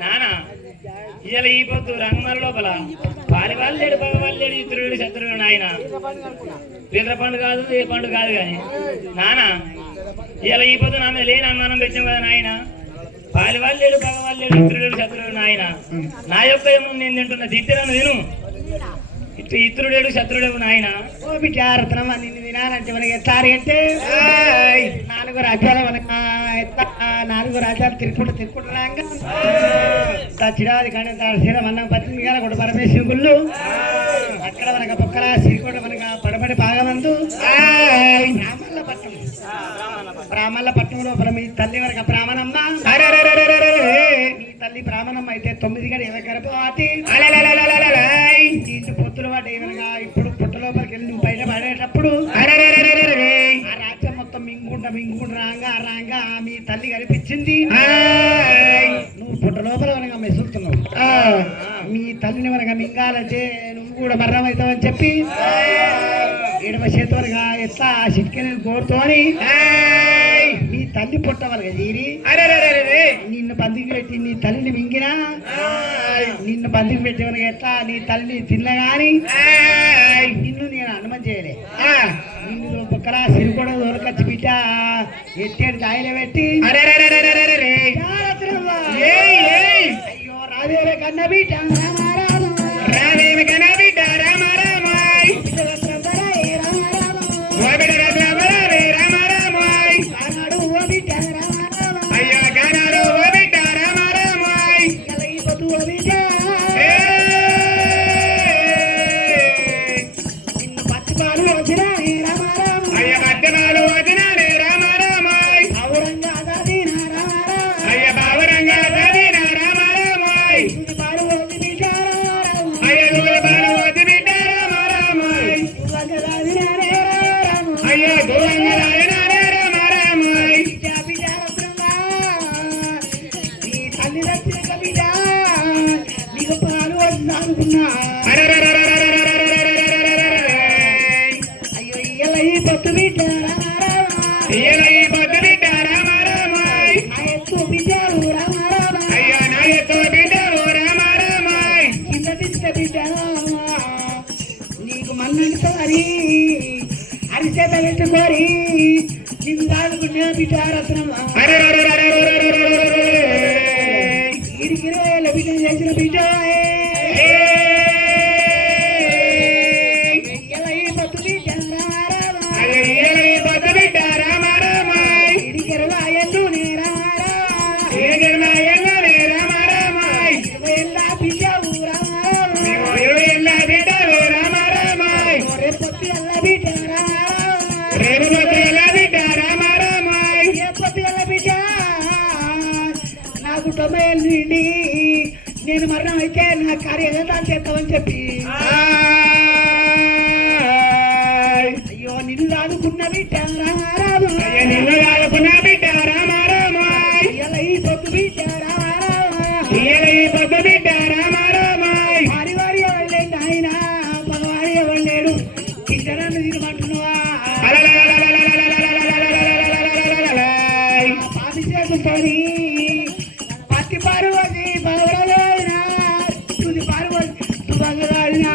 నానా ఇలా ఈ పొద్దు రంగమల లోపల పాలి వాళ్ళు లేడు పగ వాళ్ళు లేడు ఇతరుడు శత్రుడు నాయన పిల్లల పండు కాదు ఏ పండు కాదు కానీ నానా ఇలా ఈ పొద్దు నా మీద లేని అనుమానం పెట్టాం కదా నాయన పాలి వాళ్ళు లేడు పగ వాళ్ళు లేడు ఇతరుడు శత్రుడు నాయన నా యొక్క ఏముంది నేను తింటున్నా తిట్టినాను విను ఇటు ఇతరుడేడు శత్రుడేడు నాయన ఓ బిడ్డారత్నం నిన్ను వినాలంటే మనకి ఎట్లా అంటే 4 రాజ్యాల మనకు 4 రాజ్యాలు తిరుక్కుంటున్నాక దక్షిణాది కానీ మన్నం పత్రిక గారు కూడా పరమేశ్వర గుళ్ళు అక్కడ మనకు పక్కన శ్రీకోట మనకు పడబడి భాగమందు బ్రాహ్మణుల పట్టణంలో మీ తల్లి వరకు బ్రాహ్మణమ్మ మీ తల్లి బ్రాహ్మణమ్మ అయితే 9 గడి గర్భవతి ఇంటి పొత్తులు వాటి ఏమనగా ఇప్పుడు పుట్ట లోపలికి వెళ్ళి నువ్వు బయట పడేటప్పుడు ఆ రాజ్యం మొత్తం మింగుకుంటా రాంగా మీ తల్లి కనిపించింది నువ్వు పుట్ట లోపల మనగా మెసులుతున్నావు మీ తల్లిని మనగా మింగాలంటే నువ్వు కూడా మరణం అవుతావని చెప్పి ఎడమ చేతి వరగా ఎట్లా చిట్కని కోరుతూ అని నీ తల్లి పుట్ట వరగా తీరి నిన్ను బందికి పెట్టి నీ తల్లిని మింగినా నిన్ను బందికి పెట్టేవనగా ఎట్లా నీ తల్లిని తినగాని నిన్ను నేను అనుమతి చేయలే నిన్ను పక్కన సిరికొడ దొరకచ్చి బిడ్డ ఎట్టేడు కాయలు పెట్టి అయ్యో రాదేవే కన్న బిడ్డ రాదేవి కన్న బిడ్డ నీకు మన్నసారి అరిచేత పెట్టుకోరి నిన్ను దాడుకునే బిడ్డారత్నమా ఇడికి 20 బిడ్డ చేసిన బిడ్డ నాకు 90 ఏళ్ళు నిండి నేను మరణం అయితే నా కార్యగతాలు చేస్తామని చెప్పి అయ్యో నిన్ను దాదుకున్న బిడ్డ రామారావు నిన్ను దాదుకున్న బిడ్డ రామారావు ఇలా ఈ పొద్దు బిడ్డ రామారావు ఇలా ఈ పొద్దు బిడ్డ రామారావు వారి ఎవరు ఆయన పగవారి ఎవరు లేడు కిందనన్ను తినమంటున్నావా పాపి చేసుకొని పత్తి పార్వతి పగవరాలినా తుది పార్వతి పగవరాలినా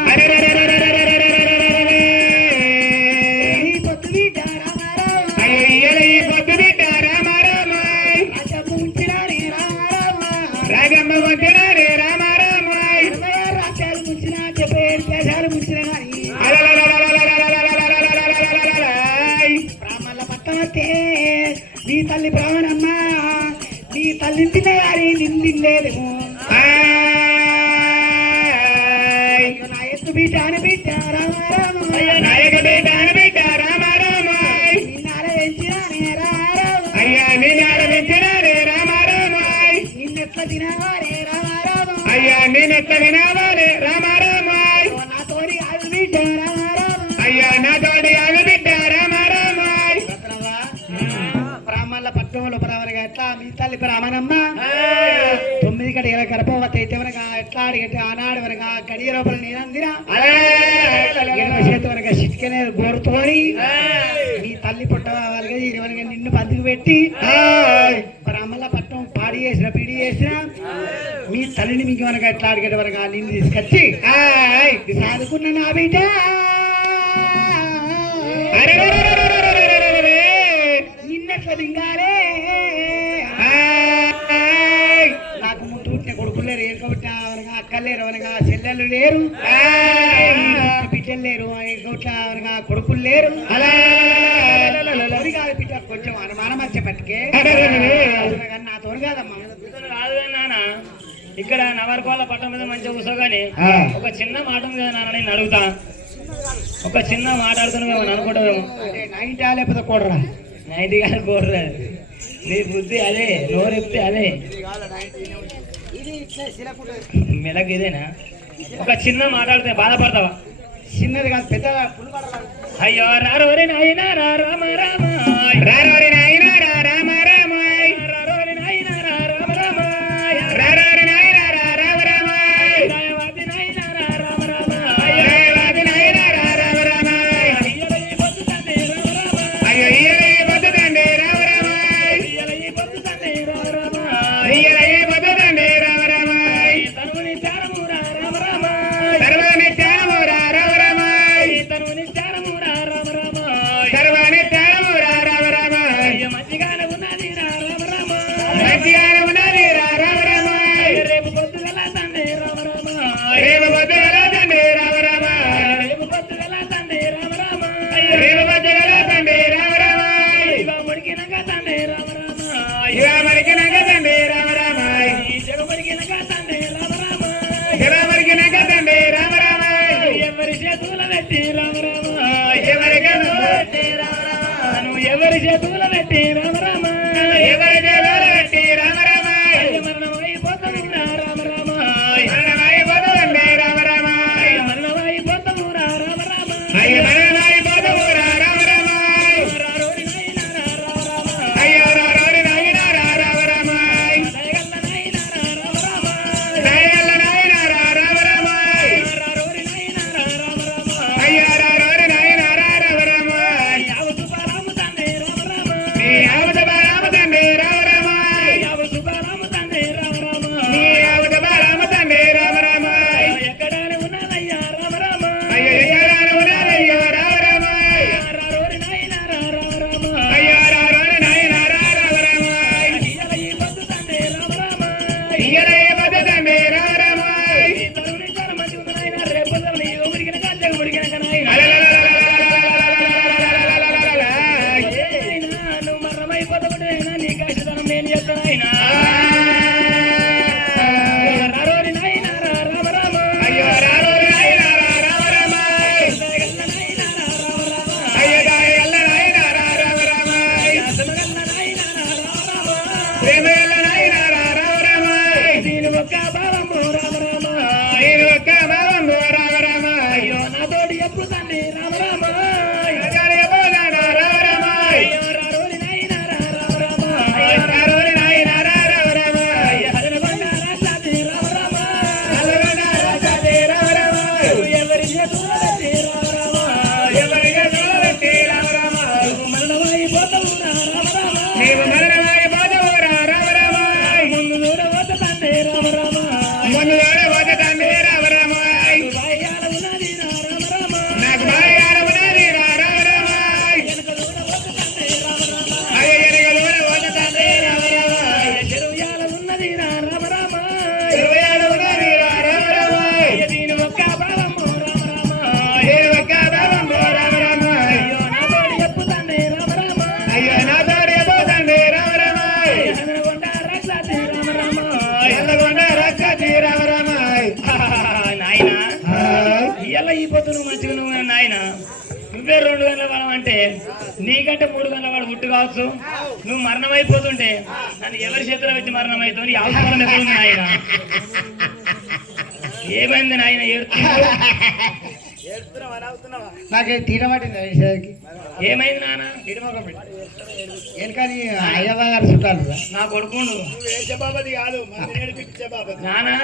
పొత్తు బిడ్డ రామారావు ఈ పొత్తు బిడ్డ రామారావు రాజమ్మ ముంచినారే రామారావు రాజమ్మ ముంచినారే రామారావు రాజ్యాలు ముంచిన 77 దేశాలు ముంచిన కానీ బ్రాహ్మణుల పట్టణతే నీ తల్లి బ్రాహ్మణమ్మ నీ తల్లింటినే గారి నిందిలేము నా ఎత్తు బిడ్డ అని బిడ్డ రామారాము నాయక బిడ్డ అని బిడ్డ రామారాము నిన్నార పెంచినానే రామారాము అయ్యా నిన్నార పెంచినానే రామారాము నిన్నెట్ల తినవారే రామారాము అయ్యా నిన్నెట్ల తినవారే రామారాము నా తోడి ఆగు బిడ్డ రామారాము అయ్యా నా తోడి ఆగు బిడ్డ రామారాము బ్రాహ్మణుల పట్టణంలో పరవరగా ఎట్లా మీ తల్లి బ్రాహ్మణమ్మ 9 గడియల గర్భవతి అయితే వనగా ఎట్లా అడిగట్టే ఆనాడు వనగా గడియ లోపల నేనందిరా చేతి వనగా చిటికనే గోరుతోని మీ తల్లి పుట్టవాలిగా ఇది వనగా నిన్ను బందుకు పెట్టి బ్రాహ్మణ పట్టణం పాడి చేసిన పిడి చేసిన మీ తల్లిని మీకు వనగా ఎట్లా అడిగేట వనగా నిన్ను తీసుకొచ్చి సాదుకున్న నా బిడ్డ నిన్నెట్లా దింగాలే నాకు ముందు పుట్టిన కొడుకులు లేరు ఏం కొట్టిన అక్కలు లేరు అనగా చెల్లెళ్ళు లేరు బిడ్డలు లేరు అనగా కొడుకులు లేరు కాదు బిడ్డ కొంచెం అనుమానం వచ్చే పట్టుకే నా తోడు కాదమ్మా రాదు నాన్న ఇక్కడ నవరకోళ్ళ పట్టం మీద మంచిగా కూర్చోగానే ఒక చిన్న మాట ఉంది కదా నాన్న నేను అడుగుతా ఒక చిన్న మాట్లాడుతున్నావు అనుకుంటావేమో అంటే నైట్ లేకపోతే కూడరా నైట్ కాదు కూడరా నీ బుద్ధి అదే నోరెప్తే అదే మెలకు ఇదేనా ఒక చిన్న మాట్లాడితే బాధపడతావా చిన్నది కాదు పెద్ద అయ్యో రారోరి నాయన రామ రామ రారోరి నాయన రామ రామ రారోరి నాయన రామ రామ రారోరి నాయన రామ రామ దయవాది నాయన రామ రామ దయవాది నాయన రామ రామ ఇయ్యలై పొద్దు తండే రామ రామ అయ్యో ఇయ్యలై పొద్దు తండే రామ రామ ఇయ్యలై పొద్దు తండే రామ రామ ఇయ్యలై పొద్దు తండే రామ రామ తనుని చారము రామ రామ తరువాని చారము రామ రామ తనుని చారము రామ రామ తరువాని చారము రామ రామ మంచిగానే ఉన్నది రామ రామ మంచిగానే ఉన్నది రామ రామ రేపు పొద్దుగల తండే రామ రామ రేపు పొద్దుగల తండే రామ రామ రేపు పొద్దుగల తండే రామ రామ రేపు పొద్దుగల తండే రామ రామ ఇవా మడికినక తండే రామ రామ ఇవా మడికినక తండే రామ రామ జగ మడికినక తండే రామ రామ జగ మడికినక తండే రామ రామ ఎవరి చేతుల పెట్టి రామ రామ ఎవరి పెట్టి రామ రామ నువ్వు ఎవరి చేతుల పెట్టి రామ రామ ఎవరి చేతుల పెట్టి రామ రామ మరణమైపోతాను రామ రామ మరణమైపోతాను రామ రామ మరణమైపోతాను రామ రామ మరణమైపోతాను రామ రామ రారోరి నాయన రామ రామ అయ్యో రారోరి నాయన రామ రామ దయగల్ల నాయన రామ రామ దయగల్ల నాయన రామ రామ రారోరి నాయన రామ రామ అయ్యో రారోరి నాయన రామ రామ యావతు బారామ తండే రామ రామ నీ యావతు బారామ తండే రామ రామ యావతు బారామ తండే రామ రామ నీ యావతు బారామ తండే రామ రామ ఎక్కడానే ఉన్నదయ్యా రామ రామ అయ్యో ఎక్కడానే ఉన్నదయ్యా రామ రామ రారోరి నాయన రామ రామ అయ్యో రారోరి నాయన రామ రామ ఇయ్యలై పొద్దు తండే రామ రామ ఇయ్యలై పొద్దు తండే రామ రామ ఈ తరుని చాలా మంచి ఉంది నాయన రేపు నీ ఊరికిన కాళ్ళకు ముడికిన నాయన నువ్వు మరణమైపోతావుంటే నీ కష్టతనం నేను చెప్తానైనా రారోరి నాయన రామ రామ అయ్యో రారోరి నాయన రామ రామ దయగల్ల నాయన రామ రామ అయ్యో దయగల్ల నాయన రామ రామ సమగల్ల నాయన రామ రామ ప్రేమగల్ల నాయన రామ రామ దీని ఒక్క భావము రామ రామ దీని ఒక్క భావము రామ రామ అయ్యో నా తోడి ఎప్పుడు తండ్రి రామ రామ రామ రామ అయ్యో రారోరి నాయన రామ రామ అయ్యో రారోరి నాయన రామ రామ అయ్యో హరినగొండ రాజాది రామ రామ హరినగొండ రాజాది రామ రామ ఎవరి చేతుల పెట్టి రామ రామ ఎవరి చేతుల పెట్టి రామ రామ మరణమైపోతావు రామ రామ నీవు మరణమైపోతావు రామ రామ ముందు దూర పోత తండ్రి రామ రామ ముందు దూర పోత తండ్రి రామ రామ భార్యాల ఉన్నది రామ రామ నాకు భార్యాల ఉన్నది రామ రామ వెనక దూర పోత తండ్రి రామ రామ అయ్యో వెనక దూర పోత తండ్రి రామ రామ చెరువుయాల ఉన్నది రామ రామ చెరువుయాల ఉన్నది రామ రామ దీని ఒక్క భావము రామ రామ దీని ఒక్క భావము రామ రామ అయ్యో నా తోడి ఎప్పు తండ్రి రామ రామ అయ్యో నా తోడి ఎప్పు తండ్రి రామ రామ ఎల్లగొండ రక్షాతి రామ రామ ఎల్లగొండ రక్షాతి రామ రామ నాయన ఇయ్యాల ఈ పొద్దు నువ్వు మంచిగా నువ్వు నాయన నువ్వే 2 గంటల బలం అంటే నీకంటే 3 గంటల వాడు గుట్టు కావచ్చు నువ్వు మరణం అయిపోతుంటే నన్ను ఎవరి చేతిలో పెట్టి మరణం అవుతుంది అవసరం ఎక్కడ ఉంది నాయన ఏమైంది నాయన నాకే తీరమాటింది ఏమైంది నాన్న తీరమొకం పెట్టి ఎందుకని అయ్యవ్వ గారు చుట్టాలు నా కొడుకుండు బాబది కాదు మంది నేర్పించే బాబది నానా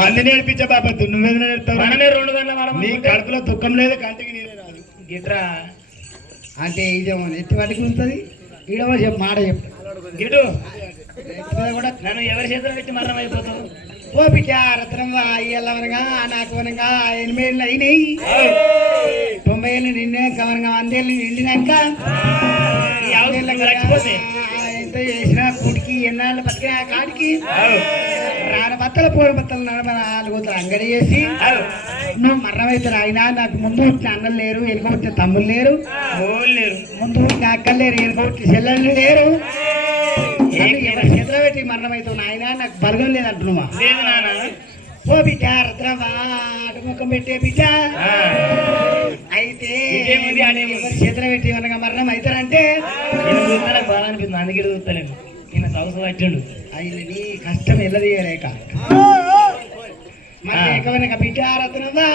మంది నేర్పించే బాబద్దు నువ్వేది నేర్పుతావు మనమే 2 గంటల నీ వాడమని కడుపులో దుఃఖం లేదు కంటికి నీరే రాదు గిట్రా అంటే ఇదేమో ఎత్తి పట్టుకు ఉంటుంది ఈడవో చెప్పు మాట చెప్పు గిటు ఎత్తుమీద కూడా నన్ను ఎవరి చేతిలో పెట్టి మరణం అయిపోతావు ఓ బిడ్డ రత్నం అయ్యల్లవనగా నాకు వనగా 8 ఏళ్ళు అయినాయి 90 ఏళ్ళు నిన్నే కవనగా 100 ఏళ్ళు నిండినాక ఈ అవసరం రచ్చిపోతే ఎంత చేసినా కూటికి ఎన్నాళ్ళు బతికిన కాడికి రాన బత్తల పోడు బత్తలు నడమ 4 వందల అంగడి చేసి నువ్వు మరణమైతే అయినా నాకు ముందు వచ్చిన అన్నలు లేరు వెనుక వచ్చిన తమ్ముళ్ళు లేరు లేరు ముందు వచ్చిన అక్కలు లేరు వెనుక వచ్చిన చెల్లెళ్ళు లేరు ఎవరి చేతిలో పెట్టి మరణమవుతావు నాయన నాకు బలగం లేదంటున్నావా లేదు నానా ఓ బిడ్డ రత్నవా అటుముఖం పెట్టే బిడ్డ అయితే ఇదేముంది, అదేముంది? ఎవరి చేతిలో పెట్టి మనగా మరణం అవుతారంటే నేను చూస్తే నాకు బాగా అనిపిస్తుంది అందుకే చూస్తలేను నేను సౌసు పట్టిండు ఆయన నీ కష్టం వెళ్ళదీయలేక మరి ఏకమైన బిడ్డ రత్నవా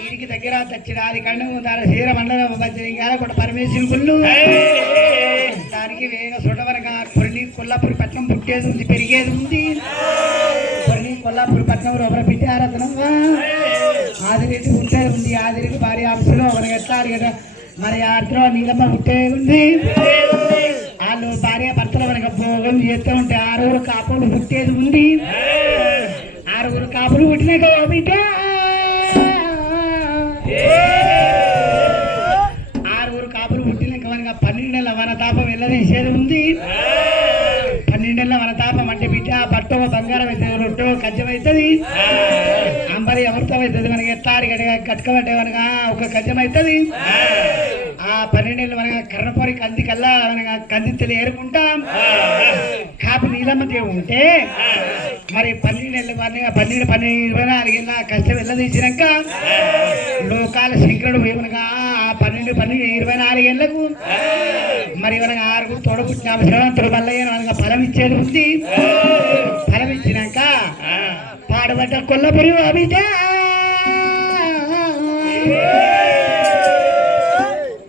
వీరికి దగ్గర తెచ్చిరాది కన్ను దాని శీర మండలం పంచలింగా కూడా పరమేశ్వరి గుళ్ళు దానికి వేగ సుడవనగా కొన్ని కొల్లాపూరి పట్నం పుట్టేది ఉంది పెరిగేది ఉంది కొన్ని కొల్లాపూరి పట్నం రొబ్బర బిడ్డారతనంగా ఆదిరెడ్డి పుట్టేది ఉంది ఆదిరెడ్డి భార్య అంశంలో మనకి ఎట్లా అడిగట మరి ఆర్థలో నీలమ్మ పుట్టేది ఉంది వాళ్ళు భార్య భర్తలు మనకి భోగం చేస్తూ ఉంటే 6 కాపులు పుట్టేది ఉంది 6 కాపులు పుట్టినాక ఓ బిడ్డ 6 కాపులు పుట్టినాక మనకి 12 నెలల వనతాపం వెళ్ళదీసేది ఉంది 12 నెలల వనతాపం అంటే బిడ్డ పట్టో బంగారం అవుతుంది రొట్టో కజ్జం అవుతుంది అంబరి అమృతం అవుతుంది మనకి ఎట్లా కట్టుకబట్టే మనగా ఒక కజ్జం అవుతుంది ఆ 12 నెలలు మనగా కర్రపొరి కంది కల్లా మనగా కందిత్తలు ఏరుకుంటాం కాపు నీలమ్మ దేవు ఉంటే మరి 12 నెలలు 12 24 ఏళ్ళ కష్టం వెళ్ళదీసినాక లోకాల శంకరుడు ఏమనగా 12 24 ఏళ్లకు మరి మనగా 6 తోడబుట్టిన శ్రవంతుడు మల్లయ్య మనగా ఫలం ఇచ్చేది ఉంది ఫలం ఇచ్చినాక పాడబడ్డ కొల్లపురి బిడ్డ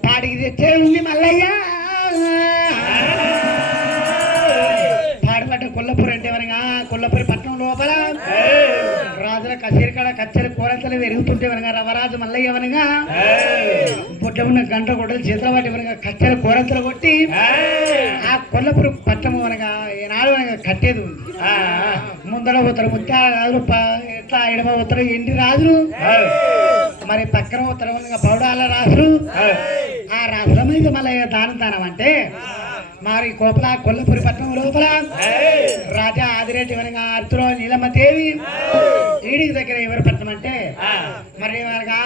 పాడికి తెచ్చే ఉంది మల్లయ్య పాడబడ్డ కొల్లపురి అంటే మనగా కొల్లపురి పట్నం లోపల రాజుల కచేరికాడ కచ్చరి కూరతలు పెరుగుతుంటే మనగా రవరాజు మల్లయ్య మనగా పొట్ట ఉన్న గంట కొట్టలు చేతుల పట్టి మనగా కచ్చరి కూరతలు కొట్టి ఆ కొల్లపురి పట్టణం మనగా ఏనాడు మనగా కట్టేది ఉంది ముందర పోతారు ముత్యాల రాజులు ఎట్లా ఎడమ పోతారు ఎండి రాజులు మరి పక్కన పోతారు మనగా పౌడాల రాజులు ఆ రాజుల మీద మళ్ళీ దానం అంటే మరి కోపల కొల్లపురి పట్టణం లోపల రాజా ఆదిరెడ్డి మనగా అర్తులో నీలమ్మ దేవి ఈడికి దగ్గర ఎవరు పట్టణం అంటే మరి మనగా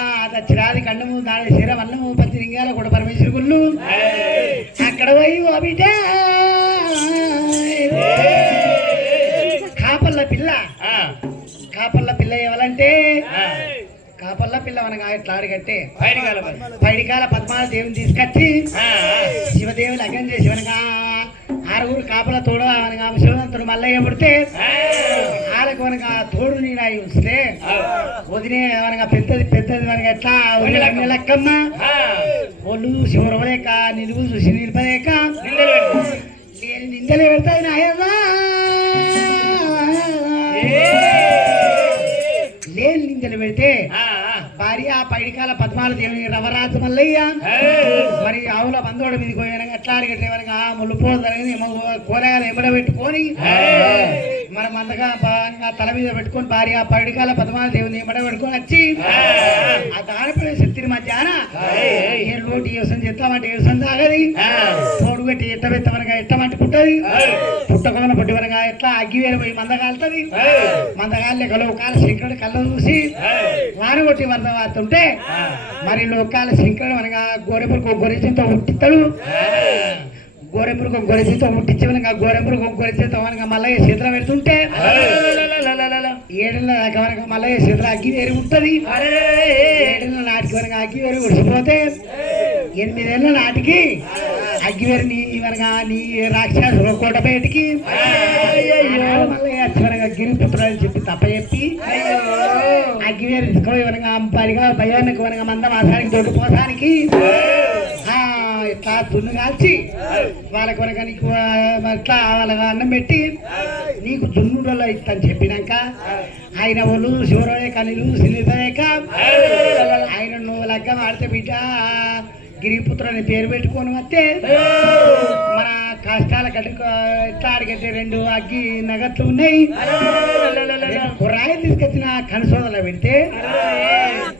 చిరాది కండము దాని శీర వన్నము 10 లింగాల కూడా పరమేశ్వరి గుళ్ళు అక్కడ పోయి ఓ బిడ్డ కాపల్ల పిల్ల కాపల్ల పిల్ల ఎవరంటే కాపల్ల పిల్ల మనగా ఇట్లా అడిగట్టే పైడికాల పద్మాల దేవుని తీసుకొచ్చి శివదేవుని లగ్నం చేసి మనగా 6 కాపుల తోడు మనగా శివదంతుడు మల్లయ్య పుడితే వాళ్ళకి మనగా తోడు నేను అయి ఉంచితే వదిలే మనగా పెద్దది మనగా ఎట్లా వదిలే లెక్కమ్మ ఒళ్ళు శివరవలేక నిలువు చూసి నిలిపలేక నిందలు పెడతాయి నాయమ్మా లేని నిందలు పెడితే భార్య పైడికాల పద్మాల దేవుని రవరాజు మల్లయ్య మరి ఆవుల బంధువుడు మీదకి పోయినా ఎట్లా అడిగట్లేవనగా ముళ్ళుపోలు జరిగింది కూరగాయలు ఎమ్మడ పెట్టుకొని మన మందగా తల మీద పెట్టుకొని భార్య పైడికాల పద్మాల దేవుని ఎమ్మడ పెట్టుకొని వచ్చి ఆ దానిపై శక్తిని మధ్యాహ్న ఏ రోటి వ్యవసాయం చేస్తామంటే వ్యవసాయం తాగది తోడు పెట్టి ఎట్ట పెట్టమనగా ఎట్టమంటే పుట్టది పుట్టకొన పుట్టివనగా ఎట్లా అగ్గి వేరు పోయి మందగాలుతుంది మందగాలి లోకాల శంకరుడు కళ్ళ చూసి వారు కొట్టి వరద వాడుతుంటే మరి లోకాల శంకరుడు మనగా గోరెపురకు గొరిచితో ఉట్టిస్తాడు గోరెపురకు గొరిచితో ఉట్టించి మనగా గోరెపురకు గొరిచితో మనగా మల్లయ్య చేతులు పెడుతుంటే 7 ఏళ్ళ దాకా మనగా మల్లయ్య చేతులు అగ్గి వేరు ఉంటుంది 7 ఏళ్ళ నాటికి మనగా అగ్గి వేరు ఉడిచిపోతే 8 ఏళ్ళ నాటికి అగ్గివేరు నీ మనగా నీ రాక్షసు కోట బయటికి మల్లయ్య మనగా గిరిపుత్రాలు చెప్పి తప్ప చెప్పి అగ్గివేరు తీసుకుపోయి మనగా పరిగా భయానికి మనగా మంద మాసానికి దొడ్డు పోసానికి ఇట్లా తున్ను కాల్చి వాళ్ళ కొరక నీకు అట్లా వాళ్ళ అన్నం పెట్టి నీకు దున్నుడలో ఇస్తాను చెప్పినాక ఆయన ఒళ్ళు శివరాయ కనిలు సిలిదాయక ఆయన నువ్వు లగ్గం ఆడితే బిడ్డ గిరిపుత్ర అని పేరు పెట్టుకొని వస్తే మన కష్టాల కట్టుకో ఎట్లా అడిగట్టే 2 అగ్గి నగట్లు ఉన్నాయి రాయి తీసుకొచ్చిన కనసోదలో పెడితే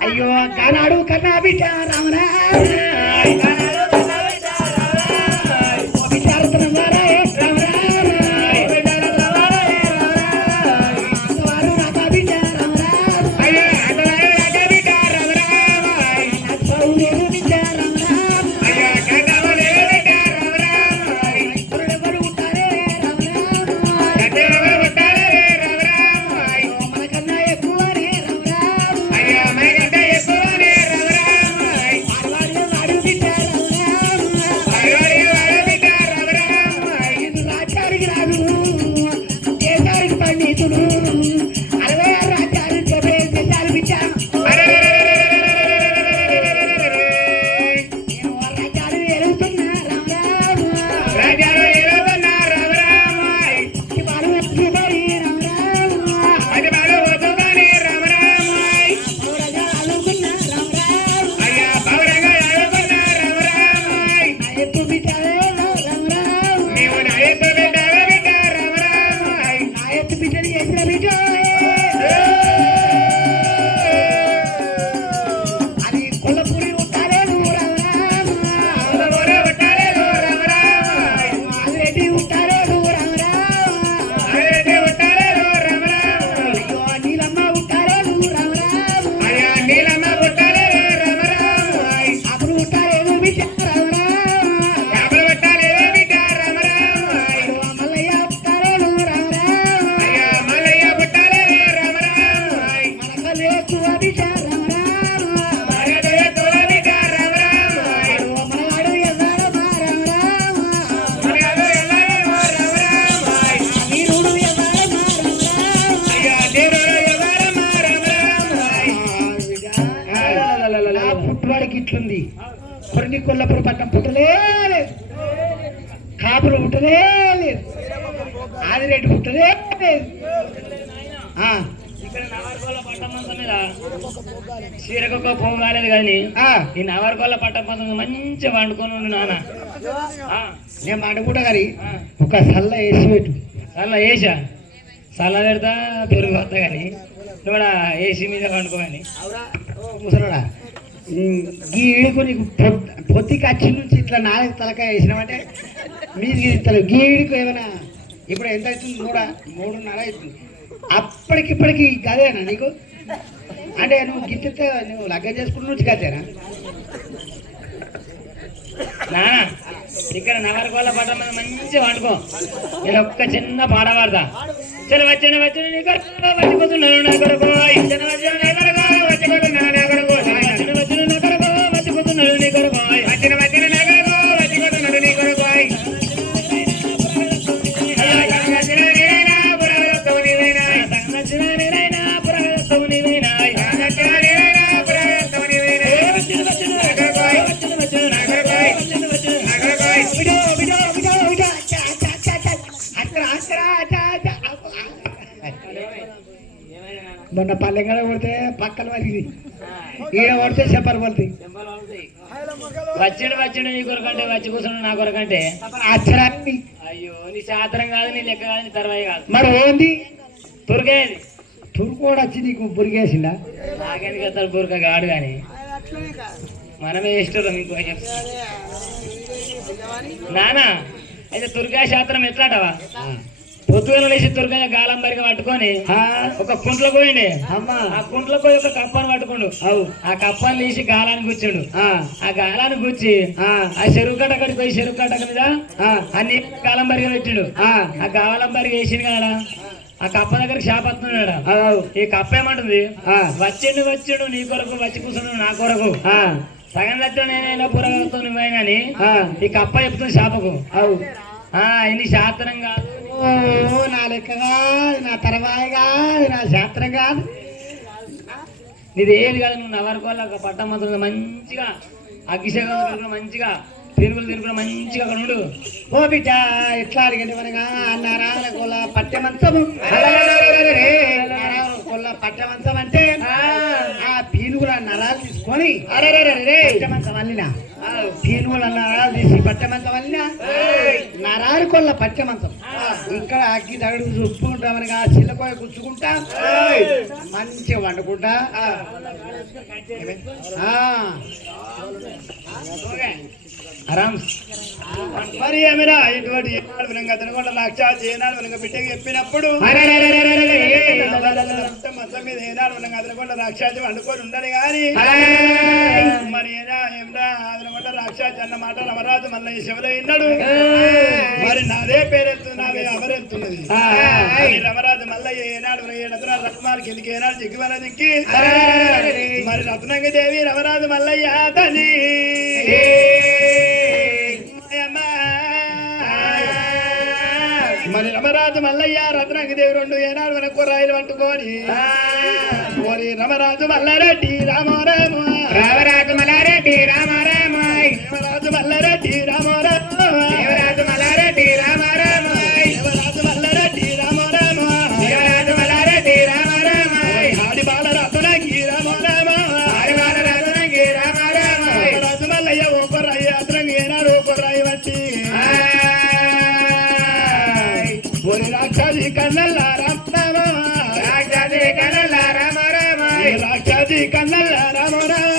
అయ్యో కానాడు కన్నా బిడ్డ రామరా ఇట్లుంది కొన్ని కొల్లపురం పట్టణం పుట్టలేదు, కాపులు పుట్టలేదు, ఆదిరెడ్డి పుట్టలేదు. ఇక్కడ నవరకొల్ల పట్టమంత మీద చీరకొక పోగు కాలేదు కానీ ఈ నవరకొల్ల పట్టమంత మంచిగా వండుకొని ఉండు నాన్న. నేను వండుకుంటా కానీ ఒక సల్ల వేసి పెట్టు. సల్ల వేసా సల్ల పెడతా పెరుగు వస్తా కానీ నువ్వు ఏసీ మీద వండుకోని ముసలాడా గీ ఈడుకు నీకు పొత్తికి వచ్చి నుంచి ఇట్లా 4 తలకాయ వేసినామంటే మీరు ఇస్తారు. గీ ఈడుకు ఏమైనా ఇప్పుడు ఎంత అవుతుంది? 3:30 అవుతుంది. అప్పటికిప్పటికి గదేనా నీకు? అంటే నువ్వు గిట్టితే నువ్వు లగ్గం చేసుకున్న నుంచి గదేనా? నానా ఇక్కడ నవరకొల్ల పట్ట మీద మంచిగా వండుకో. నేను ఒక్క చిన్న పాట పాడతా. చిన్న వచ్చిన వచ్చిన నీ కొరకు వచ్చిపోతున్నాను నా కొరకు, చిన్న వచ్చిన నీ కొరకు వచ్చిపోతున్నాను నా కొరకు, చిన్న వచ్చిన నా కొరకు వచ్చిపోతున్నాను నీ కొరకు, వచ్చిన వచ్చిన నా కొరకు వచ్చిపోతున్నాను నీ కొరకు. మొన్న పల్లెకాడ కొడితే పక్కన వలిగింది, ఈడ కొడితే చెప్పలు పడుతాయి. వచ్చాడు వచ్చాడు నీ కొరకంటే వచ్చి కూర్చున్నాడు నా కొరకంటే అచ్చరాన్ని. అయ్యో నీ శాస్త్రం కాదు, నీ లెక్క కాదు, నీ తర్వాయి కాదు. మరి ఏంది తురికేది తురుకోడు వచ్చి నీకు బురిగేసిందా? నాకెందుకు ఎత్తాడు బురక గాడు కానీ మనమే ఇష్టం. ఇంకో నానా అయితే తుర్గా శాస్త్రం ఎట్లాటవా? పొద్దుగల లేచి తుర్గా గాలం బరిగా పట్టుకొని ఒక కుంట్లో పోయిండే. ఆ కుంట్లో పోయి ఒక కప్పను పట్టుకుండు. ఆ కప్పని తీసి గాలాన్ని కూర్చుండు. ఆ గాలాన్ని కూర్చి ఆ చెరువు కట్ట కడికి పోయి చెరువు కట్ట మీద అన్ని గాలం బరిగా పెట్టిండు. ఆ గాలం బరిగా వేసిండు కదా, ఆ కప్ప దగ్గర శాపత్తున్నాడు. ఈ కప్ప ఏమంటుంది? వచ్చిండు వచ్చిండు నీ కొరకు వచ్చి కూర్చున్నాడు నా కొరకు, సగం దగ్గర నేనైనా పురగలతో నువ్వైనా అని ఈ కప్ప చెప్తుంది శాపకు. ఇది శాస్త్రం కాదు, నా లెక్క కాదు, నా తర్వాయి కాదు, నా శాస్త్రం కాదు, నీది ఏది కాదు. నువ్వు నవరకోళ్ళ పట్టం మంత్రులు మంచిగా అగ్గిశేఖం మంచిగా పెరుగులు తిరుగులు మంచిగా అక్కడ ఉండు. ఓ బిడ్డ ఎట్లా అడిగండి మనగా నరాల కొల్ల పట్టె మంచము నరాల కొల్ల పట్టె మంచం అంటే ఆ పీనుగుల నరాలు తీసుకొని పట్టె మంచం అల్లినా పీనుగుల నరాలు తీసి పట్టె మంచం అల్లినా నరాలు కొల్ల పట్టె మంచం ఇక్కడ అగ్గి తగడు ఉప్పుకుంటా మనగా చిల్లకోయ కూర్చుకుంటా మంచిగా వండుకుంటా ఆరామ్. మరి ఏమిరా ఇటువంటి ఏనాడు వినంగా తినకుండా లక్ష ఏనాడు వినంగా బిడ్డకి చెప్పినప్పుడు మొత్తం మీద ఏనాడు వినంగా తినకుండా రాక్షాచి వండుకొని ఉండాలి కానీ మరి ఏమిరా తినకుండా రాక్షాచి అన్న మాట రమరాజు మళ్ళీ శివలో విన్నాడు. మరి నాదే పేరెత్తుంది నాదే అవరెత్తున్నది. రమరాజు మళ్ళీ ఏనాడు ఏడతన రత్నాలకి ఎందుకు ఏనాడు దిగ్గుమల దిక్కి మరి రత్నంగ దేవి రమరాజు మల్లయ్య తని మరి రమరాజు మల్లయ్య రత్నంగ దేవి రెండు ఏనాడు మన కుర్రాయిలు పట్టుకొని ఓరి రమరాజు మల్లారెడ్డి రామారామ రామరాజు మల్లారెడ్డి రామారామ రామరాజు మల్లారెడ్డి రామారామ దేవరాజు మల్లారెడ్డి రామారామ దేవరాజు మల్లారెడ్డి రామారామ దేవరాజు మల్లారెడ్డి రామారామ ఆడి బాల రత్నంగి రామారామ ఆడి బాల రత్నంగి రామారామ రాజు మల్లయ్య ఓ కుర్రాయి రత్నంగి ఏనాడు ఓ కుర్రాయి బట్టి ఓరి రాక్షసి కన్నల్ల రామ రాజాది కనల రామారామ రాక్షసి కన్నల్ల రామారామ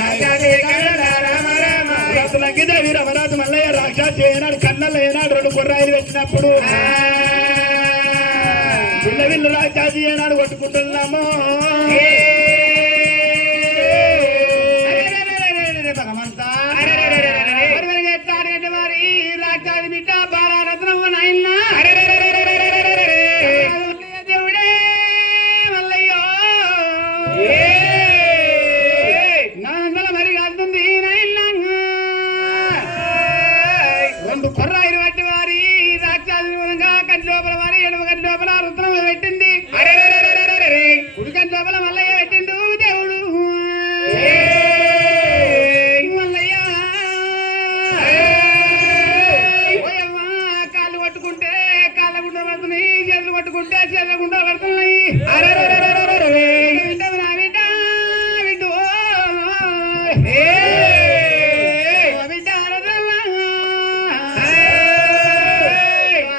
రాజాది కనల రామారామ రత్నంగి దేవి రమరాజు మల్లయ్య రాక్షసి ఏనాడు కన్నల్ల ఏనాడు రెండు కుర్రాయిలు పెట్టినప్పుడు పిల్ల విల్లు రాక్షసి ఏనాడు కొట్టుకుంటున్నాము భగవంతా మరి రాక్షాది బిడ్డ బాలరత్నం నాయన దేవుడే మల్లయ్యో నాన్నల మరి కాదుంది రెండు కొర్రాయిలు పట్టి వారి రాక్షాది మూలంగా కంటి లోపల వారి ఎడమ కంటి లోపల రుద్రం పెట్టింది కుడి కంటి లోపల మల్లయ్య పెట్టిండు దేవుడు మల్లయ్య కాళ్ళు పట్టుకుంటే కాళ్ళ గుండ పడుతున్నాయి చేతులు పట్టుకుంటే చేతుల గుండ పడుతున్నాయి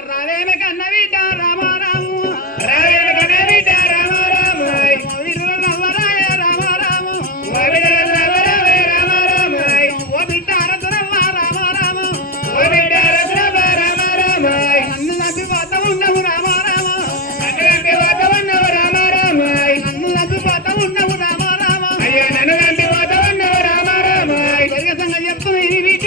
రావేమే కన్న బిడ్డ రామారాము రావేమే కన్న బిడ్డ రామారాము రామరాయ రామారాము ఓ బిడ్డ రత్నమ్మ రామారాము ఓ బిడ్డ రత్నమ్మ రామారాము నన్ను నవ్వి పోత ఉండవు రామారాము నన్ను నవ్వి పోత ఉండవు రామారాము నన్ను నవ్వి పోత ఉండవు రామారాము అయ్యో నన్ను నవ్వి పోత ఉండవు రామారాము సంగ చెప్తుంది ఇది బిడ్డ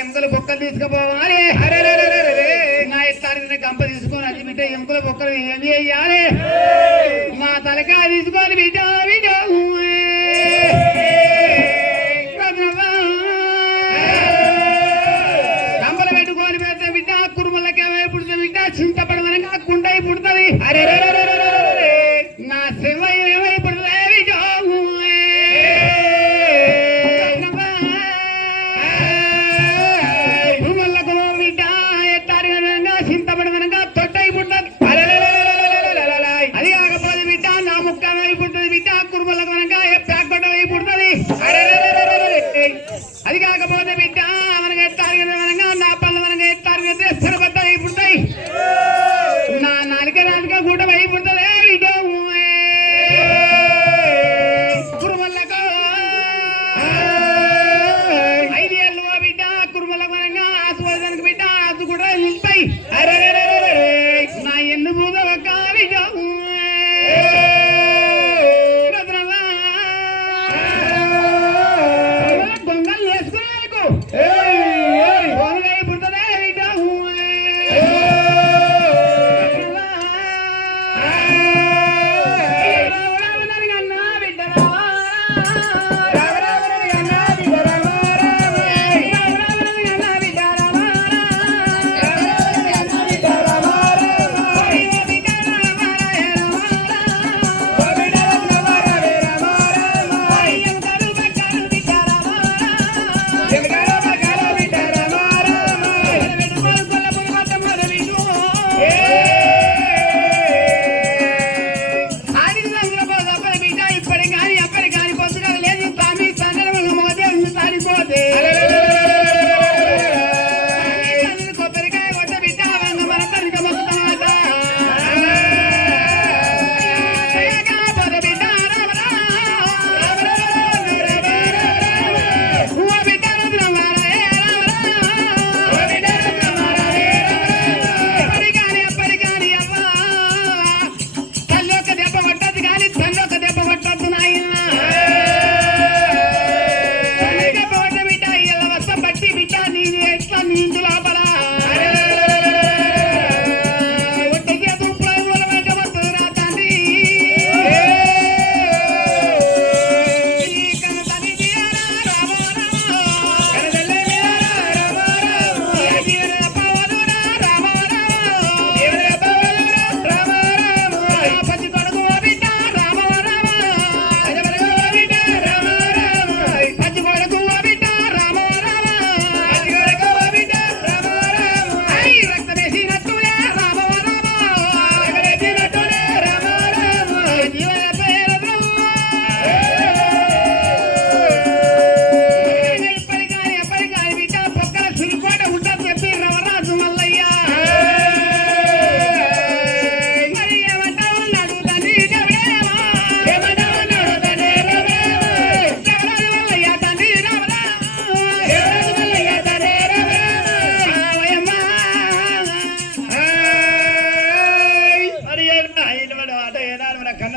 ఎముకలు బొక్కలు తీసుకుపోవాలి నా ఎత్తాడిన గంప తీసుకొని అది బిడ్డ ఎముకల బొక్కలు ఏమి చెయ్యాలి మా తలకాయ తీసుకొని బిడ్డ బిడ్డ గంపలు పెట్టుకొని పెడితే బిడ్డ కురుమలకేమై పుడితే బిడ్డ చింతపడమనగా కుండై పుడుతుంది అరే నా శివ ఏమై పుడుతుంది బిడ్డ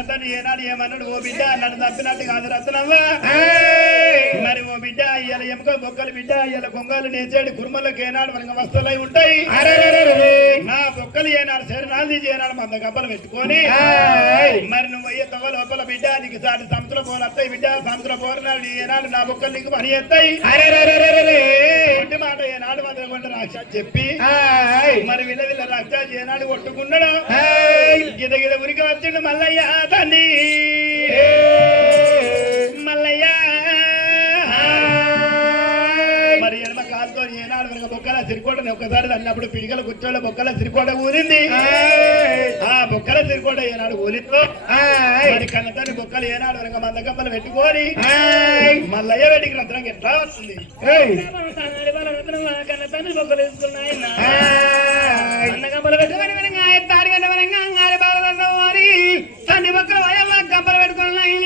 కన్నతను ఏనాడు ఏమన్నాడు ఓ బిడ్డ నన్ను తప్పినట్టు కాదు రత్నవ్వ మరి ఓ బిడ్డ ఇయ్యాల ఎముక బొక్కలు బిడ్డ ఇయ్యాల కొంగలు నేర్చాడు కుర్మలకు ఏనాడు మనకి వస్తువులై ఉంటాయి నా బొక్కలు ఏనాడు శరీరాలు తీసి ఏనాడు మంద గబ్బలు పెట్టుకొని మరి నువ్వు అయ్యే తవ్వ లోపల బిడ్డ నీకు సాటి సముద్ర పోలు వస్తాయి బిడ్డ సముద్ర పోరినాడు ఏనాడు నా బొక్కలు నీకు పని చేస్తాయి ఒంటి మాట ఏనాడు మాత్రం కొండ రాక్ష చెప్పి మరి విల విల రాక్ష ఏనాడు కొట్టుకున్నాడు గిద గిద ఉరికి వచ్చిండు మల్లయ్య తండ్రి మల్లయ్య మరి ఎడమ కాలుతో ఏనాడు మనకు బొక్కల సిరికోటని ఒక్కసారి అన్నప్పుడు పిడికల కూర్చోళ్ళ బొక్కల సిరికోట ఊరింది ఆ బొక్కల సిరికోట ఏనాడు ఊరితో మరి కన్నతని బొక్కలు ఏనాడు మనకు మందకమ్మలు పెట్టుకొని మల్లయ్య వెడికి రత్నం ఎట్లా వస్తుంది కన్నతన్ని బొక్కలు వేసుకున్నాయి పెట్టుకొని తన్ని ఒక్కరు వయల్లా గంపలు పెట్టుకున్నాయి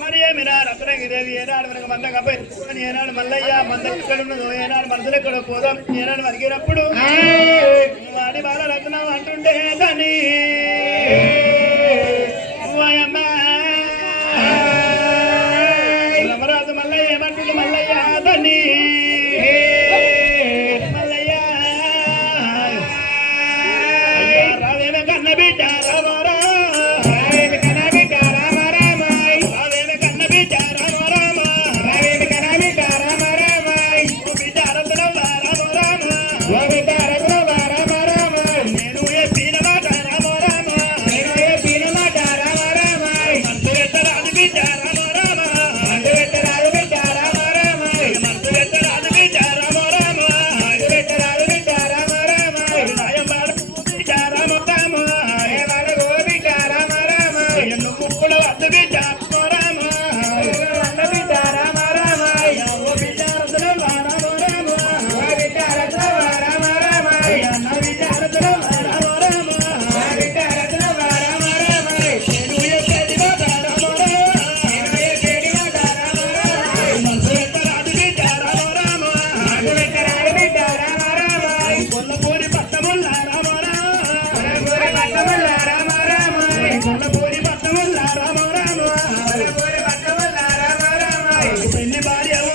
మరి ఏమిరా రత్నగిరేవి ఏనాడు మనకు మంద కప్పని ఏనాడు మల్లయ్య మంద ఎక్కడ ఉన్నదో ఏనాడు మనసులు ఎక్కడో పోదాం ఏనాడు మనకినప్పుడు వాడి బాల రత్నం అంటుండే దాన్ని నవరాజు మల్లయ్య ఏమంటుండే మల్లయ్య దాన్ని మల్లయ్య రావేమ కన్న బిడ్డ రామారా పెళ్లి భార్య